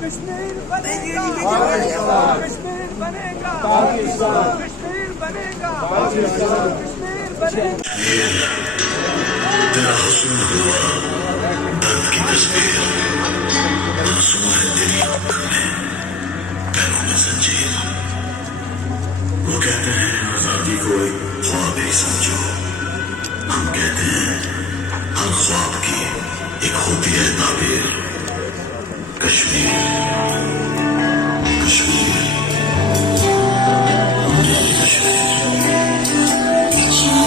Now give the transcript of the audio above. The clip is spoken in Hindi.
कश्मीर बनेगा कश्मीर बनेगा कश्मीर बनेगा कश्मीर बनेगा। तेरा हुस्न हुआ दर्द की तस्वीर, आंसू है तेरी आंखों में, पैरों में जंजीर। वो कहते हैं आजादी को एक ख्वाब ही समझो, हम कहते हैं हर ख्वाब की एक होती है ताबीर। कश्मीर